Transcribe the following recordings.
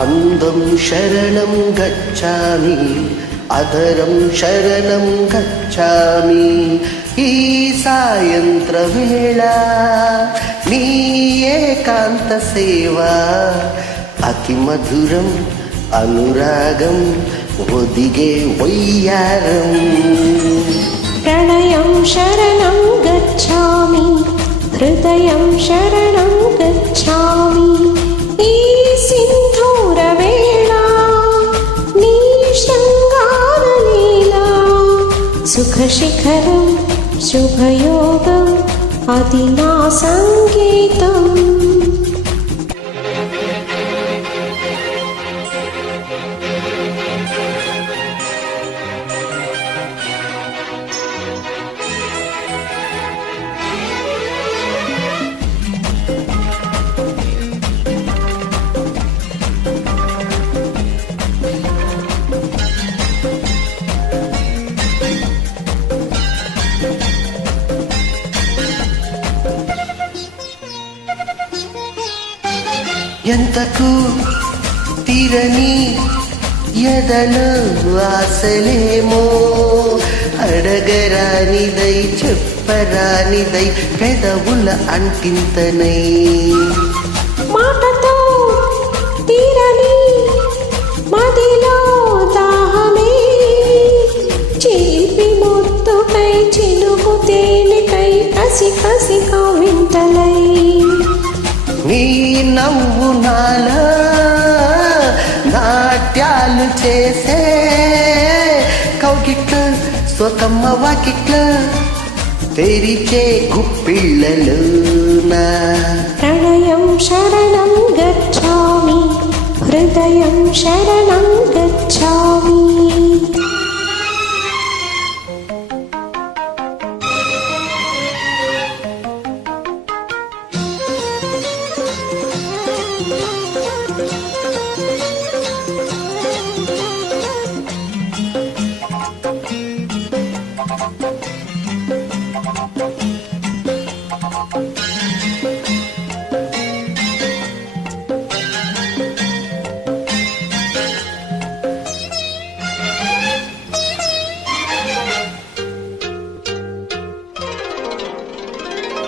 అందం శరణం గచ్చామి, అధరం శరణం గచ్చామి. ఈ సాయంత్ర వేళ నీ ఏకాంత సేవ అతి మధురం అనురాగం ఒదిగే వయ్యారం. ప్రణయం శరణం గచ్చామి, హృదయం శరణం గచ్చామి. ఈ సింధూర వేళ నీ శృంగార లీలా సుఖశిఖరం శుభయోగం అది నా సంగీతం. ఎంతకు తీరని ఎదలు ఆశలేమో, అడగరానిదై చెప్పరానిదై పెదవుల అంటింతనై. మాటతో తీరని మదిలో దాహమే, చిలిపి ముద్దుకై చిలుకు తేలికై కసి కసి కవింతలై. నీ నవ్వు నాలో నాట్యాలు చేసే కౌగిట్ల స్వకమ్మ వాకిట్ల తెరిచే గుప్పిళ్ళలోనా. ప్రణయం శరణం గచ్చామి, హృదయం శరణం గచ్చామి.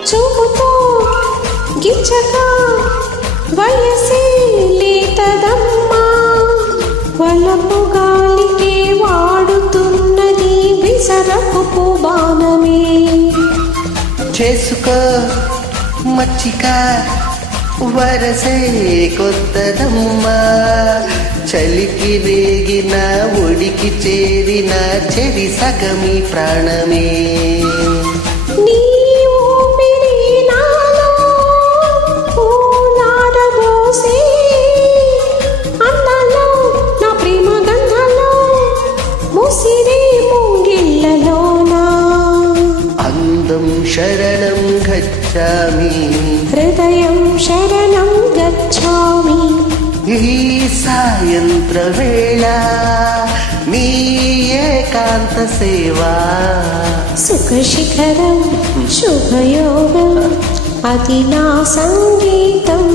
చూపుతో గిచ్చక వయసే లేతదమ్మా, వలపు గాలికే వాడుతున్నది విసరపు బాణమే. చేసుకో మచ్చిక వరసే కొత్తదమ్మా, చలికి రేగిన ఒడికి చేరిన చెరి సగమి ప్రాణమే. నీ ఊపిరి నాలో ఊనాడబోసే, అందాలో నా ప్రేమ గంధాలో ముసిరే ముంగిళ్ళలోనా. అందం శరణం గచ్చామి, హృదయం శరణం గచ్చామి. ఈ సాయంత్ర వేళ నీ ఏకాంత సేవా సుఖశిఖరం శుభయోగం అది నా సంగీతం.